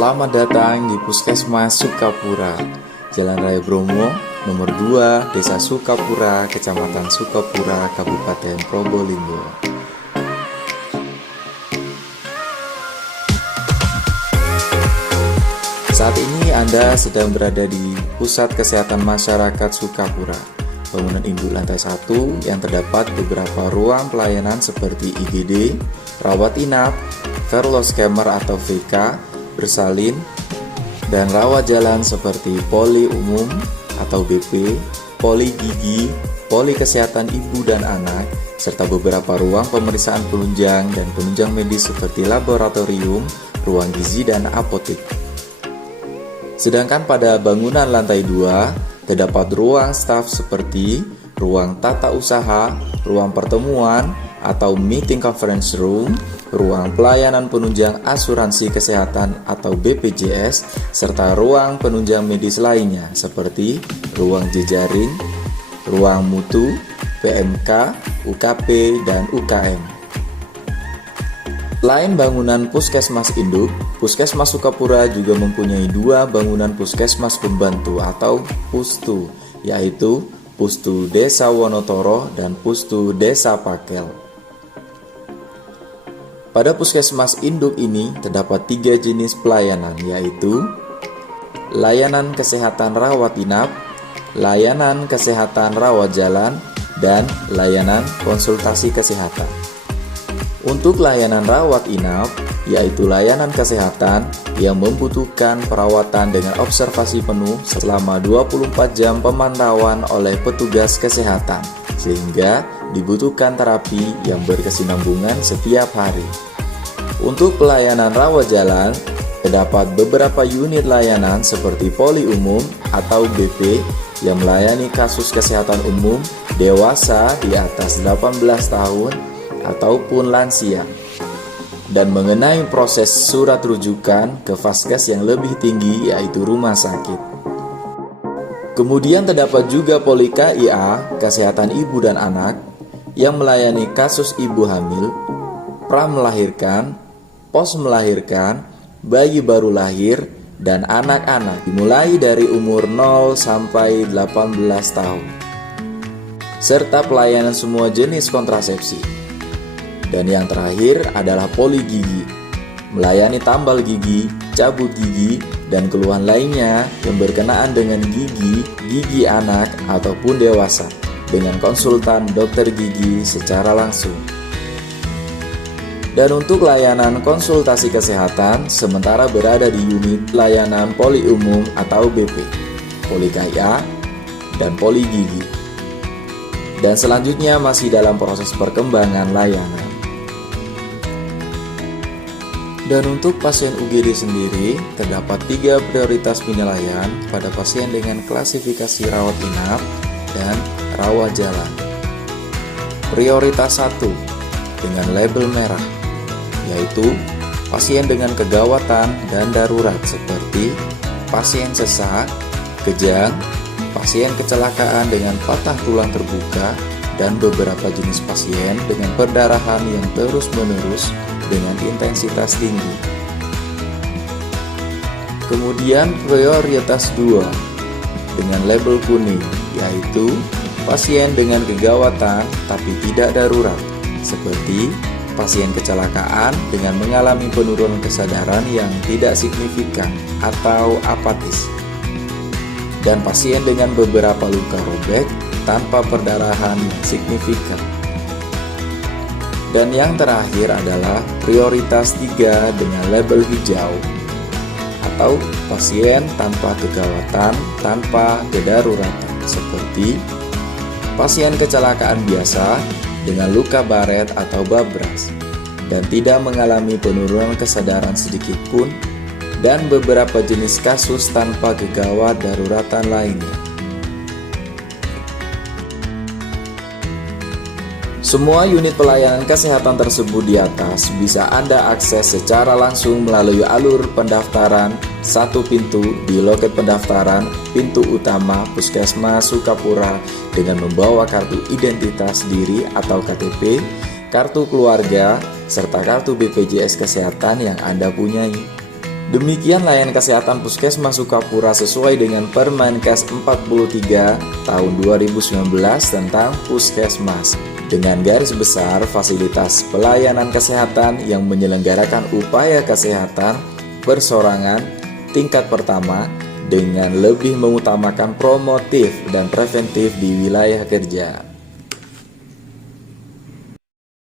Selamat datang di Puskesmas Sukapura, Jalan Raya Bromo, nomor 2, Desa Sukapura, Kecamatan Sukapura, Kabupaten Probolinggo. Saat ini Anda sedang berada di Pusat Kesehatan Masyarakat Sukapura, bangunan induk lantai 1 yang terdapat beberapa ruang pelayanan seperti IGD, rawat inap, Verlos Camera atau VK, bersalin, dan rawat jalan seperti poli umum atau BP, poli gigi, poli kesehatan ibu dan anak, serta beberapa ruang pemeriksaan penunjang dan penunjang medis seperti laboratorium, ruang gizi, dan apotek. Sedangkan pada bangunan lantai 2, terdapat ruang staf seperti ruang tata usaha, ruang pertemuan atau meeting conference room, ruang pelayanan penunjang asuransi kesehatan atau BPJS, serta ruang penunjang medis lainnya seperti ruang jejaring, ruang mutu, PMK, UKP, dan UKM. Selain bangunan Puskesmas Induk, Puskesmas Sukapura juga mempunyai 2 bangunan Puskesmas Pembantu atau Pustu, yaitu Pustu Desa Wonotoro dan Pustu Desa Pakel. Pada Puskesmas Induk ini terdapat 3 jenis pelayanan, yaitu layanan kesehatan rawat inap, layanan kesehatan rawat jalan, dan layanan konsultasi kesehatan. Untuk layanan rawat inap, yaitu layanan kesehatan yang membutuhkan perawatan dengan observasi penuh selama 24 jam pemantauan oleh petugas kesehatan, sehingga dibutuhkan terapi yang berkesinambungan setiap hari. Untuk pelayanan rawat jalan, terdapat beberapa unit layanan seperti poli umum atau BP yang melayani kasus kesehatan umum dewasa di atas 18 tahun ataupun lansia, dan mengenai proses surat rujukan ke vaskes yang lebih tinggi yaitu rumah sakit. Kemudian terdapat juga poli KIA, kesehatan ibu dan anak, yang melayani kasus ibu hamil, pra melahirkan, pos melahirkan, bayi baru lahir, dan anak-anak dimulai dari umur 0 sampai 18 tahun, serta pelayanan semua jenis kontrasepsi. Dan yang terakhir adalah poli gigi, melayani tambal gigi, cabut gigi, dan keluhan lainnya yang berkenaan dengan gigi anak ataupun dewasa, dengan konsultan dokter gigi secara langsung. Dan untuk layanan konsultasi kesehatan sementara berada di unit layanan poli umum atau BP, poli KIA, dan poli gigi. Dan selanjutnya masih dalam proses perkembangan layanan. Dan untuk pasien UGD sendiri, terdapat 3 prioritas penilaian pada pasien dengan klasifikasi rawat inap dan rawat jalan. Prioritas 1 dengan label merah, yaitu pasien dengan kegawatan dan darurat seperti pasien sesak, kejang, pasien kecelakaan dengan patah tulang terbuka, dan beberapa jenis pasien dengan perdarahan yang terus-menerus dengan intensitas tinggi. Kemudian prioritas 2 dengan label kuning, yaitu pasien dengan kegawatan tapi tidak darurat seperti pasien kecelakaan dengan mengalami penurunan kesadaran yang tidak signifikan atau apatis, dan pasien dengan beberapa luka robek tanpa perdarahan yang signifikan. Dan yang terakhir adalah prioritas 3 dengan label hijau, atau pasien tanpa kegawatan, tanpa kedaruratan, seperti pasien kecelakaan biasa dengan luka baret atau babras, dan tidak mengalami penurunan kesadaran sedikit pun, dan beberapa jenis kasus tanpa kegawat daruratan lainnya. Semua unit pelayanan kesehatan tersebut di atas bisa Anda akses secara langsung melalui alur pendaftaran 1 pintu di loket pendaftaran pintu utama Puskesmas Sukapura dengan membawa kartu identitas diri atau KTP, kartu keluarga, serta kartu BPJS Kesehatan yang Anda punyai. Demikian layanan kesehatan Puskesmas Sukapura sesuai dengan Permenkes 43 tahun 2019 tentang Puskesmas. Dengan garis besar fasilitas pelayanan kesehatan yang menyelenggarakan upaya kesehatan persorangan tingkat pertama dengan lebih mengutamakan promotif dan preventif di wilayah kerja.